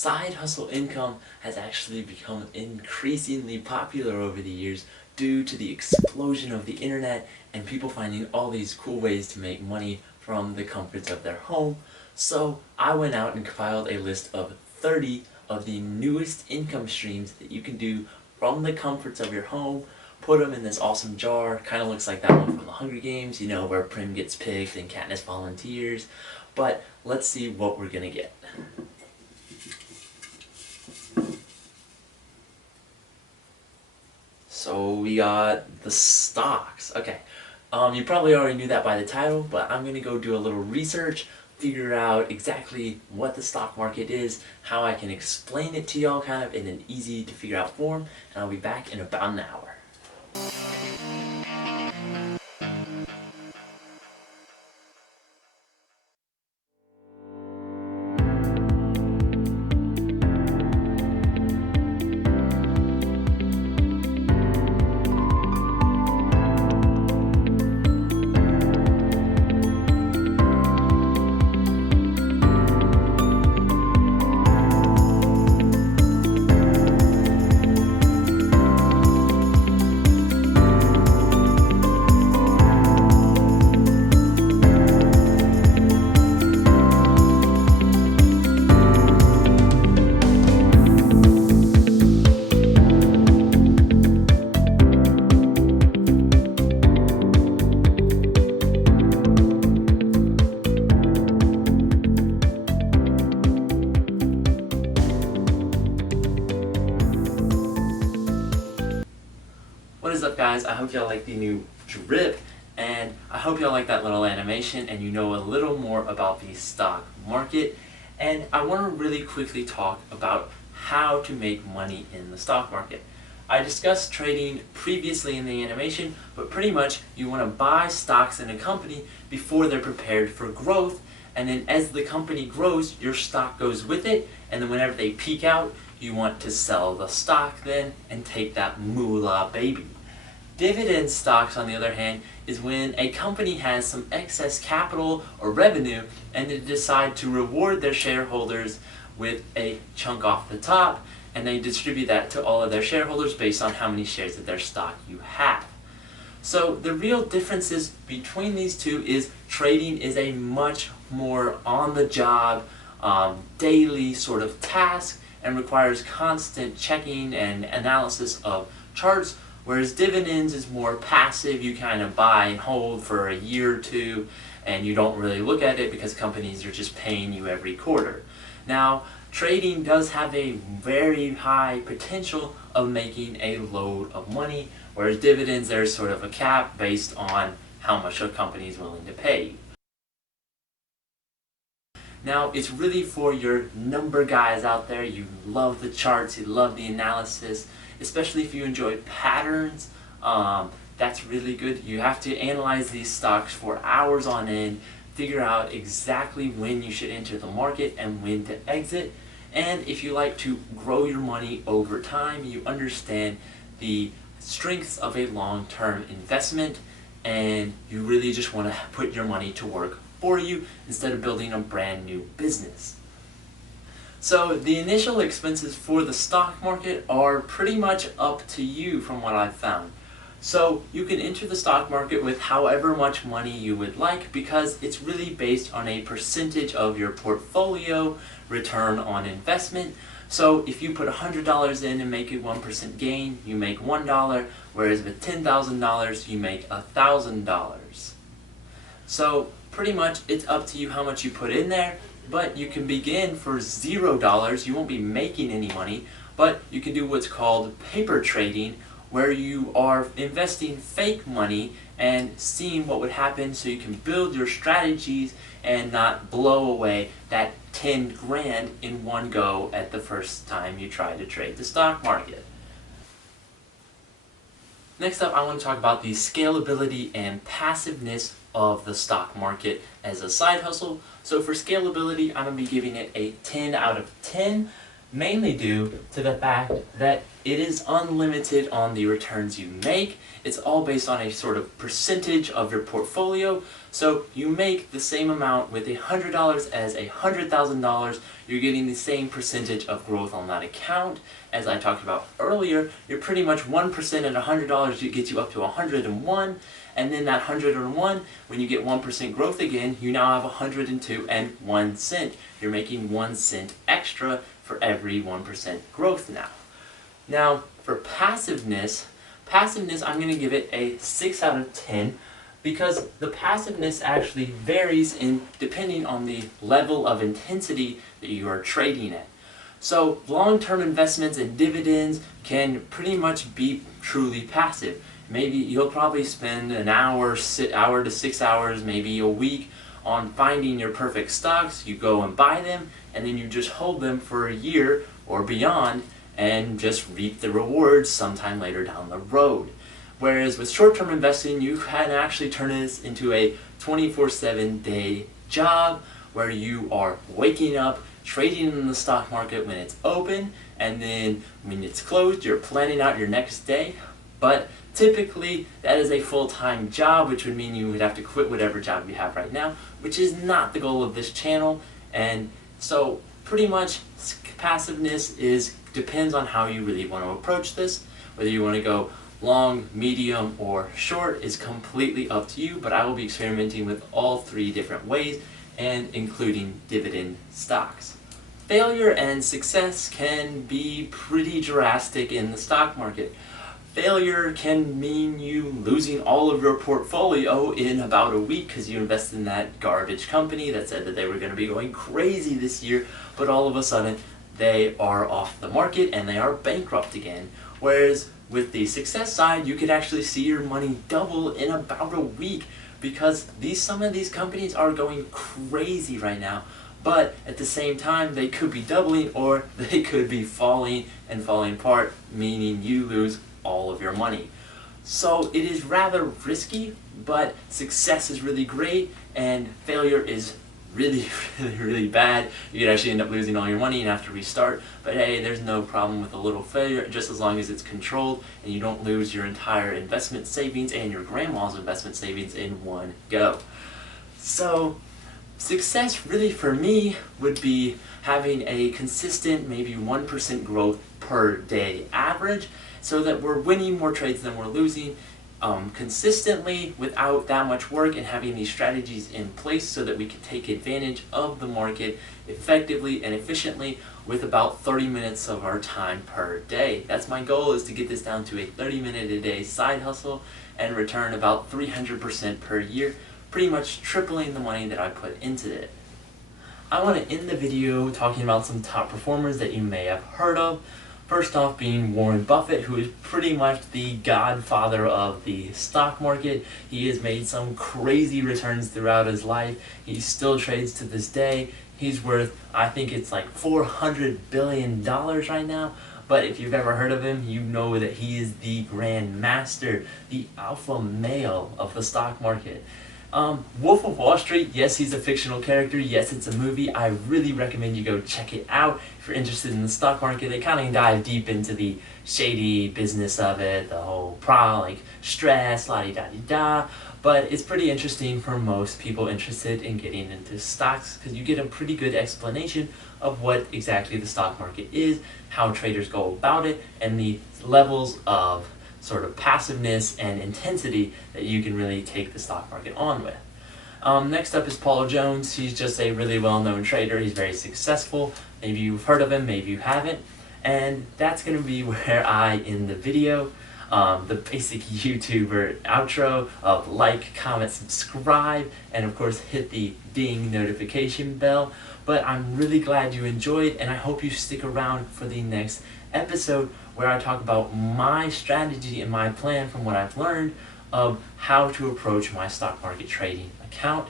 Side hustle income has actually become increasingly popular over the years due to the explosion of the internet and people finding all these cool ways to make money from the comforts of their home. So I went out and compiled a list of 30 of the newest income streams that you can do from the comforts of your home. Put them in this awesome jar, kind of looks like that one from the Hunger Games, you know, where Prim gets picked and Katniss volunteers. But let's see what we're gonna get. So we got the stocks. Okay, you probably already knew that by the title, but I'm gonna go do a little research, figure out exactly what the stock market is, how I can explain it to y'all kind of in an easy to figure out form, and I'll be back in about an hour. What is up, guys? I hope y'all like the new drip, and I hope y'all like that little animation and you know a little more about the stock market. And I want to really quickly talk about how to make money in the stock market. I discussed trading previously in the animation, but pretty much you want to buy stocks in a company before they're prepared for growth, and then as the company grows, your stock goes with it, and then whenever they peak out, you want to sell the stock then and take that moolah, baby. Dividend stocks, on the other hand, is when a company has some excess capital or revenue and they decide to reward their shareholders with a chunk off the top, and they distribute that to all of their shareholders based on how many shares of their stock you have. So the real differences between these two is trading is a much more on-the-job, daily sort of task and requires constant checking and analysis of charts, whereas dividends is more passive. You kind of buy and hold for a year or two and you don't really look at it because companies are just paying you every quarter. Now, trading does have a very high potential of making a load of money, whereas dividends, there's sort of a cap based on how much a company is willing to pay you. Now, it's really for your number guys out there. You love the charts, you love the analysis, especially if you enjoy patterns. That's really good. You have to analyze these stocks for hours on end, figure out exactly when you should enter the market and when to exit. And if you like to grow your money over time, you understand the strengths of a long-term investment, and you really just want to put your money to work for you instead of building a brand new business. So the initial expenses for the stock market are pretty much up to you from what I've found. So you can enter the stock market with however much money you would like, because it's really based on a percentage of your portfolio return on investment. So if you put $100 in and make a 1% gain, you make $1, whereas with $10,000 you make $1,000. So pretty much it's up to you how much you put in there, but you can begin for $0. You won't be making any money, but you can do what's called paper trading, where you are investing fake money and seeing what would happen so you can build your strategies and not blow away that 10 grand in one go at the first time you try to trade the stock market. Next up, I want to talk about the scalability and passiveness of the stock market as a side hustle. So for scalability, I'm going to be giving it a 10 out of 10, mainly due to the fact that it is unlimited on the returns you make. It's all based on a sort of percentage of your portfolio, So you make the same amount with $100 as $100,000. You're getting the same percentage of growth on that account. As I talked about earlier, you're pretty much 1% at $100 gets you up to 101. And then that 101, when you get 1% growth again, you now have 102 and 1 cent. You're making 1 cent extra for every 1% growth now. Now, for passiveness, I'm going to give it a 6 out of 10 because the passiveness actually varies depending on the level of intensity that you are trading at. So long-term investments and dividends can pretty much be truly passive. Maybe you'll probably spend an hour to 6 hours, maybe a week on finding your perfect stocks. You go and buy them, and then you just hold them for a year or beyond and just reap the rewards sometime later down the road. Whereas with short-term investing, you can actually turn this into a 24/7 day job where you are waking up, trading in the stock market when it's open, and then when it's closed, you're planning out your next day. But typically, that is a full-time job, which would mean you would have to quit whatever job you have right now, which is not the goal of this channel. And so pretty much passiveness depends on how you really want to approach this. Whether you want to go long, medium, or short is completely up to you, but I will be experimenting with all 3 different ways and including dividend stocks. Failure and success can be pretty drastic in the stock market. Failure can mean you losing all of your portfolio in about a week because you invested in that garbage company that said that they were going to be going crazy this year, but all of a sudden they are off the market and they are bankrupt again. Whereas with the success side, you could actually see your money double in about a week because some of these companies are going crazy right now. But at the same time, they could be doubling or they could be falling and falling apart, meaning you lose all of your money. So it is rather risky, but success is really great and failure is really, really, really bad. You could actually end up losing all your money and have to restart. But hey, there's no problem with a little failure, just as long as it's controlled and you don't lose your entire investment savings and your grandma's investment savings in one go. So success really for me would be having a consistent maybe 1% growth per day average so that we're winning more trades than we're losing consistently without that much work, and having these strategies in place so that we can take advantage of the market effectively and efficiently with about 30 minutes of our time per day. That's my goal, is to get this down to a 30-minute a day side hustle and return about 300% per year, pretty much tripling the money that I put into it. I want to end the video talking about some top performers that you may have heard of. First off being Warren Buffett, who is pretty much the godfather of the stock market. He has made some crazy returns throughout his life. He still trades to this day. He's worth, I think it's like $400 billion right now. But if you've ever heard of him, you know that he is the grand master, the alpha male of the stock market. Wolf of Wall Street, yes, he's a fictional character, yes, it's a movie. I really recommend you go check it out if you're interested in the stock market. They kind of dive deep into the shady business of it, the whole stress, la-di-da-di-da. But it's pretty interesting for most people interested in getting into stocks because you get a pretty good explanation of what exactly the stock market is, how traders go about it, and the levels of sort of passiveness and intensity that you can really take the stock market on with. Next up is Paul Jones. He's just a really well-known trader. He's very successful. Maybe you've heard of him, maybe you haven't. And that's going to be where I end the video. The basic YouTuber outro of like, comment, subscribe, and of course hit the ding notification bell. But I'm really glad you enjoyed, and I hope you stick around for the next episode where I talk about my strategy and my plan from what I've learned of how to approach my stock market trading account.